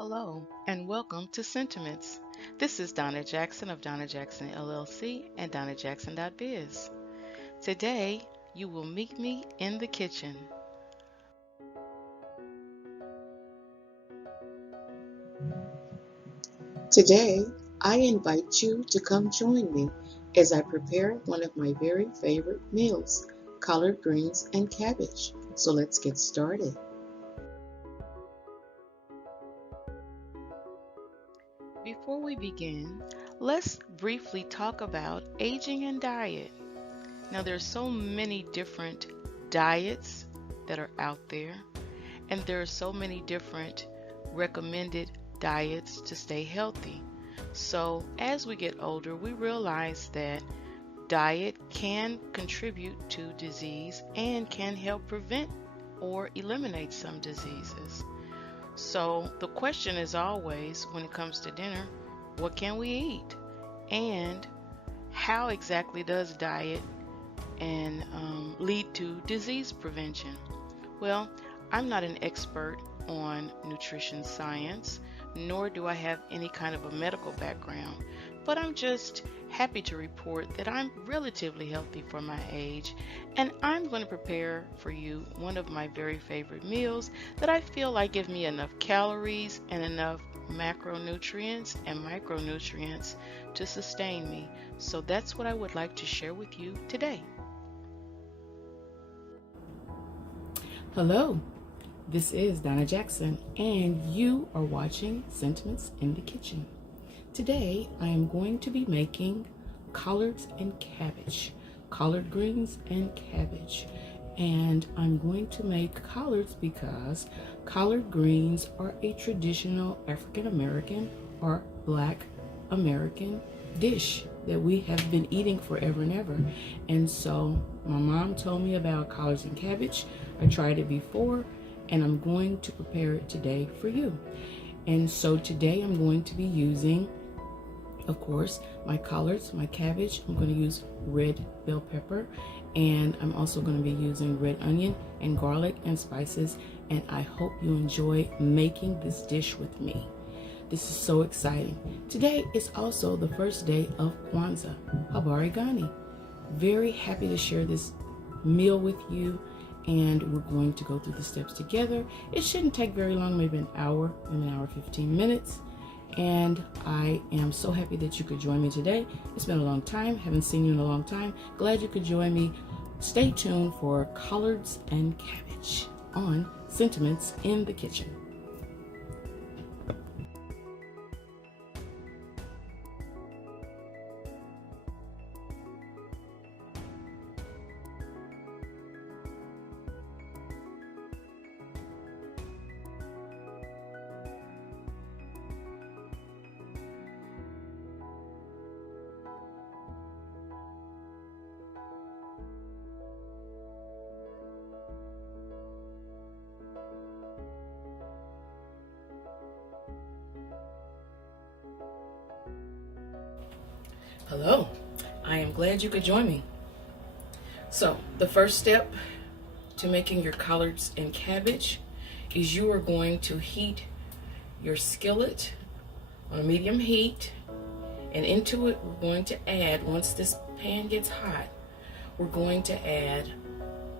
Hello, and welcome to Sentiments. This is Donna Jackson of Donna Jackson LLC and DonnaJackson.biz. Today, you will meet me in the kitchen. Today, I invite you to come join me as I prepare one of my very favorite meals, collard greens and cabbage. So let's get started. Before we begin, let's briefly talk about aging and diet. Now, there's so many different diets that are out there, and there are so many different recommended diets to stay healthy. So, as we get older, we realize that diet can contribute to disease and can help prevent or eliminate some diseases. So the question is always, when it comes to dinner, what can we eat? And how exactly does diet and lead to disease prevention? Well, I'm not an expert on nutrition science, nor do I have any kind of a medical background, but I'm just happy to report that I'm relatively healthy for my age, and I'm going to prepare for you one of my very favorite meals that I feel like give me enough calories and enough macronutrients and micronutrients to sustain me. So that's what I would like to share with you today. Hello, this is Donna Jackson, and you are watching Sentiments in the Kitchen. Today, I am going to be making collards and cabbage, collard greens and cabbage. And I'm going to make collards because collard greens are a traditional African American or Black American dish that we have been eating forever and ever. And so my mom told me about collards and cabbage. I tried it before, and I'm going to prepare it today for you. And so today I'm going to be using, of course, my collards, my cabbage. I'm going to use red bell pepper, and I'm also going to be using red onion and garlic and spices. And I hope you enjoy making this dish with me. This is so exciting. Today is also the first day of Kwanzaa, Habari Gani. Very happy to share this meal with you, and we're going to go through the steps together. It shouldn't take very long, maybe an hour, 15 minutes. And I am so happy that you could join me today. It's been a long time, haven't seen you in a long time. Glad you could join me. Stay tuned for collards and cabbage on Sentiments in the Kitchen. Hello, I am glad you could join me. So the first step to making your collards and cabbage is you are going to heat your skillet on a medium heat, and into it we're going to add, once this pan gets hot, we're going to add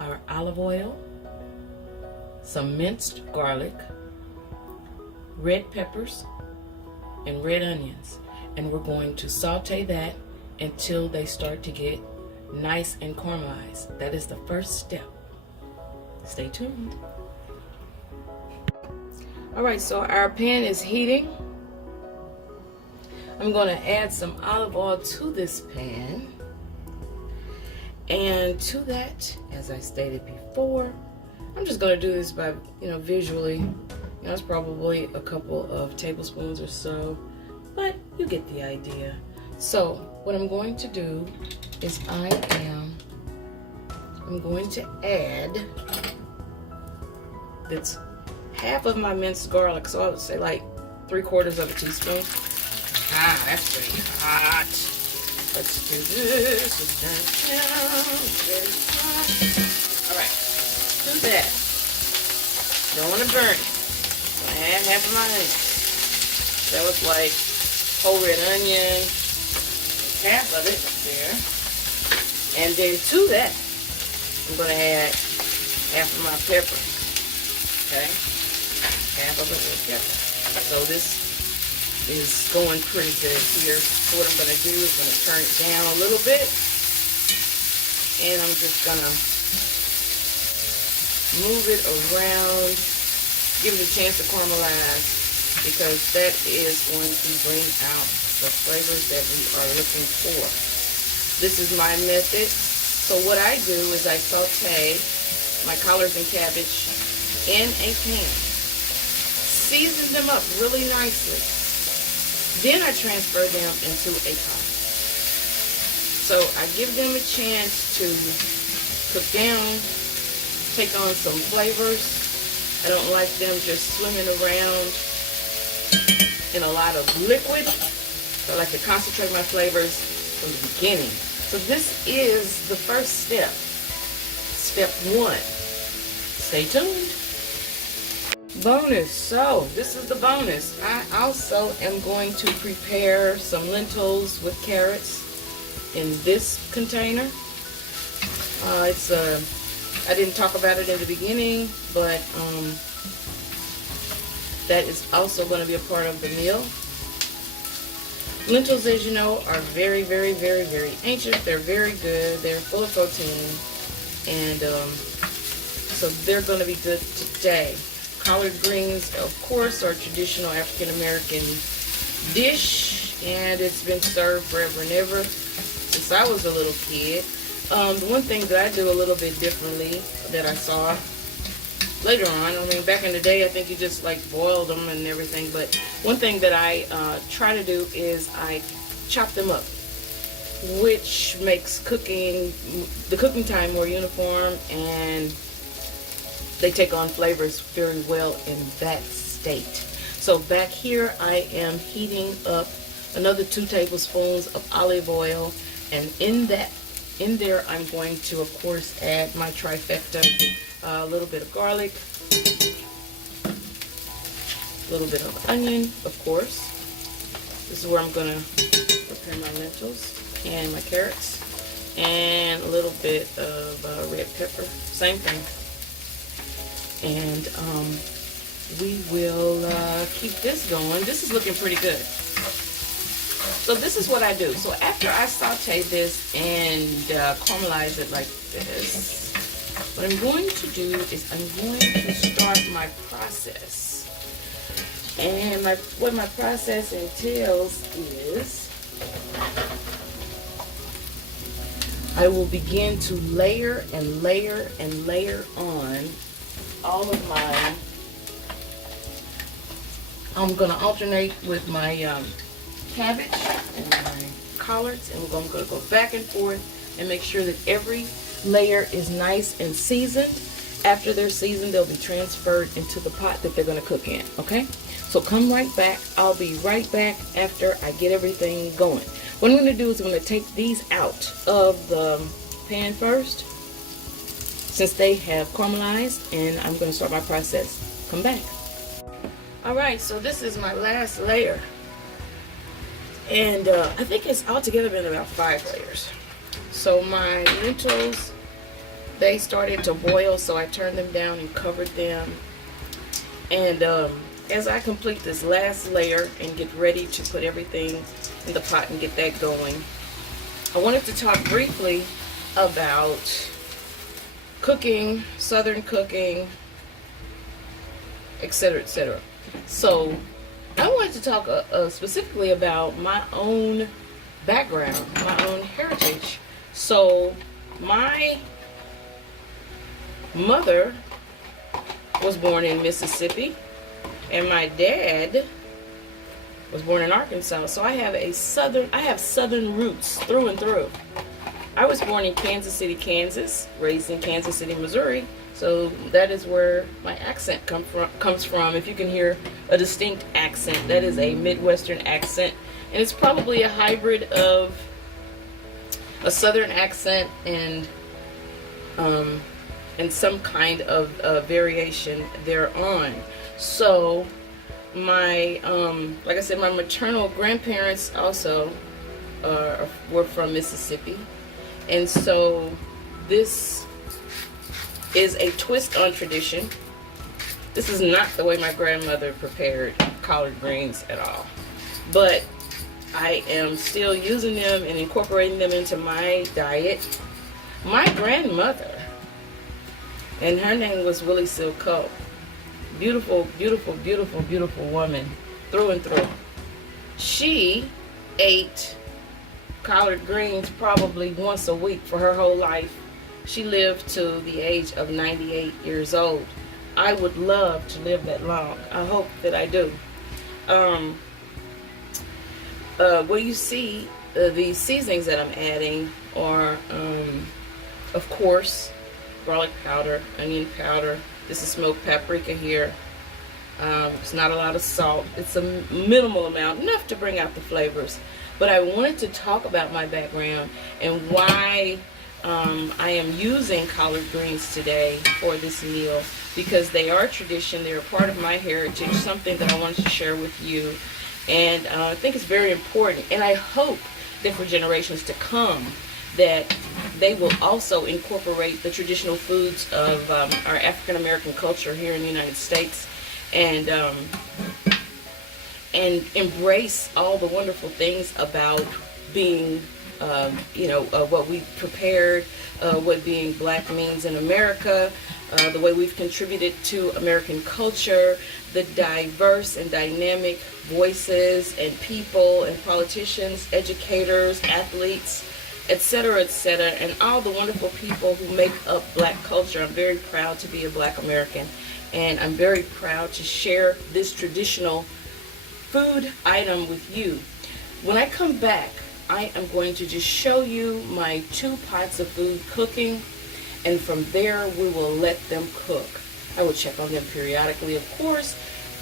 our olive oil, some minced garlic, red peppers, and red onions. And we're going to saute that until they start to get nice and caramelized. That is the first step. Stay tuned. Alright, so our pan is heating. I'm going to add some olive oil to this pan. And to that, as I stated before, I'm just going to do this by, visually. It's probably a couple of tablespoons or so, but you get the idea. So what I'm going to do is I'm going to add that's half of my minced garlic, so I would say like 3/4 of a teaspoon. That's pretty hot. Let's do this. Let's turn it down. Very hot. All right, do that. Don't want to burn it. I add half of my onion. That was like whole red onion. Half of it there. And then to that, I'm going to add half of my pepper. Okay? Half of it with pepper. So this is going pretty good here. So what I'm going to do is going to turn it down a little bit. And I'm just going to move it around. Give it a chance to caramelize. Because that is going to bring out the flavors that we are looking for. This is my method. So what I do is I saute my collards and cabbage in a pan. Season them up really nicely. Then I transfer them into a pot. So I give them a chance to cook down, take on some flavors. I don't like them just swimming around in a lot of liquid. So I like to concentrate my flavors from the beginning. So this is the first step. Step 1. Stay tuned. Bonus. So this is the bonus. I also am going to prepare some lentils with carrots in this container. I didn't talk about it in the beginning, but that is also going to be a part of the meal. Lentils, as you know, are very, very, very, very ancient. They're very good. They're full of protein. And so they're going to be good today. Collard greens, of course, are a traditional African-American dish. And it's been served forever and ever since I was a little kid. The one thing that I do a little bit differently that I saw later on, I mean, back in the day, I think you just like boiled them and everything, but one thing that I try to do is I chop them up, which makes the cooking time more uniform, and they take on flavors very well in that state. So back here, I am heating up another 2 tablespoons of olive oil, and in there, I'm going to, of course, add my trifecta. A little bit of garlic, a little bit of onion, of course. This is where I'm going to prepare my lentils and my carrots, and a little bit of red pepper, same thing. And we will keep this going. This is looking pretty good. So this is what I do. So after I saute this and caramelize it like this, what I'm going to do is I'm going to start my process. And what my process entails is I will begin to layer and layer and layer on all of mine. I'm going to alternate with my cabbage and my collards, and we're going to go back and forth and make sure that every layer is nice and seasoned. After they're seasoned, they'll be transferred into the pot that they're going to cook in. Okay, so come right back. I'll be right back after I get everything going. What I'm going to do is I'm going to take these out of the pan first, since they have caramelized, and I'm going to start my process. Come back. Alright, so this is my last layer, and I think it's altogether been about 5 layers. So my lentils, they started to boil, so I turned them down and covered them. And as I complete this last layer and get ready to put everything in the pot and get that going, I wanted to talk briefly about cooking, southern cooking, etc., etc. So I wanted to talk specifically about my own background, my own heritage. So my mother was born in Mississippi, and my dad was born in Arkansas. So I have southern roots through and through. I was born in Kansas City, Kansas, raised in Kansas City, Missouri. So that is where my accent comes from. If you can hear a distinct accent, that is a Midwestern accent, and it's probably a hybrid of a Southern accent and some kind of variation thereon. So my like I said, my maternal grandparents also were from Mississippi, and so this is a twist on tradition. This is not the way my grandmother prepared collard greens at all, but I am still using them and incorporating them into my diet. My grandmother, and her name was Willie Silco. Beautiful, beautiful, beautiful, beautiful woman through and through. She ate collard greens probably once a week for her whole life. She lived to the age of 98 years old. I would love to live that long. I hope that I do. Well, you see, the seasonings that I'm adding are, of course, garlic powder, onion powder. This is smoked paprika here. It's not a lot of salt. It's a minimal amount, enough to bring out the flavors. But I wanted to talk about my background and why I am using collard greens today for this meal, because they are tradition. They're a part of my heritage, something that I wanted to share with you. And I think it's very important. And I hope that for generations to come, that they will also incorporate the traditional foods of our African American culture here in the United States, and embrace all the wonderful things about being, what we prepared, what being black means in America, the way we've contributed to American culture, the diverse and dynamic voices and people and politicians, educators, athletes, etc., and all the wonderful people who make up black culture. I'm very proud to be a black American, and I'm very proud to share this traditional food item with you. When I come back, I am going to just show you my 2 pots of food cooking, and from there we will let them cook. I will check on them periodically, of course,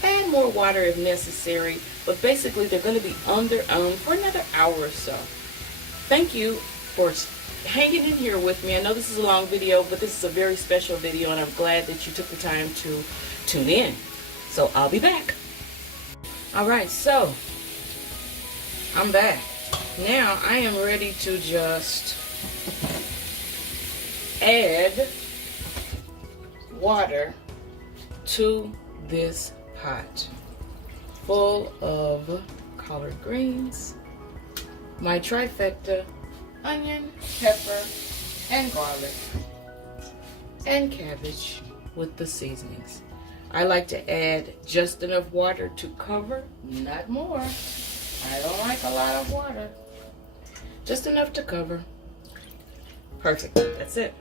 add more water if necessary, but basically they're going to be on their own for another hour or so. Thank you for hanging in here with me. I know this is a long video, but this is a very special video, and I'm glad that you took the time to tune in. So I'll be back. Alright, so I'm back. Now I am ready to just add water to this pot full of collard greens, my trifecta: onion, pepper, and garlic, and cabbage with the seasonings. I like to add just enough water to cover, not more. I don't like a lot of water. Just enough to cover. Perfect. That's it.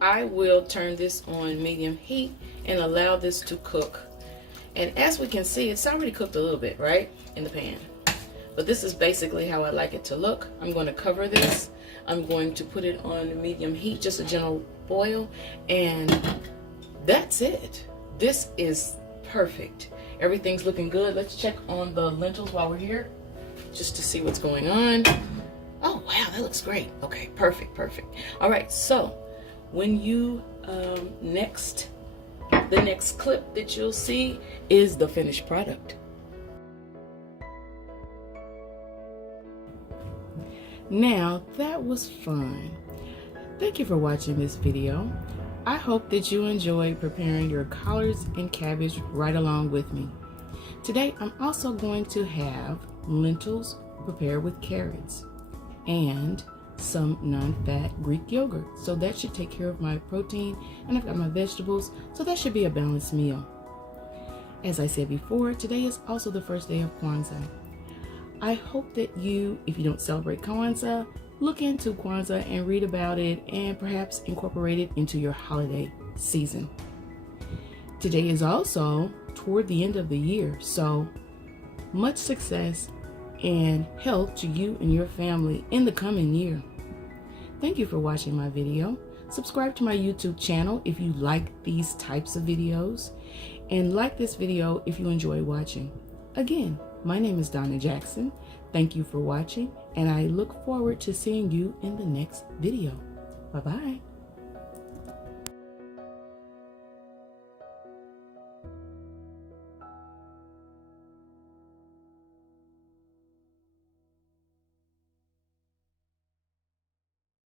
I will turn this on medium heat and allow this to cook. And as we can see, it's already cooked a little bit, right, in the pan. But this is basically how I like it to look. I'm going to cover this. I'm going to put it on medium heat, just a gentle boil, and that's it. This is perfect. Everything's looking good. Let's check on the lentils while we're here, just to see what's going on. Oh, wow, that looks great. Okay, perfect, perfect. All right, so when you the next clip that you'll see is the finished product. Now, that was fun. Thank you for watching this video. I hope that you enjoyed preparing your collards and cabbage right along with me. Today, I'm also going to have lentils prepared with carrots and some non-fat Greek yogurt. So that should take care of my protein, and I've got my vegetables, so that should be a balanced meal. As I said before, today is also the first day of Kwanzaa. I hope that you, if you don't celebrate Kwanzaa, look into Kwanzaa and read about it and perhaps incorporate it into your holiday season. Today is also toward the end of the year, so much success and health to you and your family in the coming year. Thank you for watching my video. Subscribe to my YouTube channel if you like these types of videos, and like this video if you enjoy watching. Again, my name is Donna Jackson. Thank you for watching, and I look forward to seeing you in the next video. Bye-bye.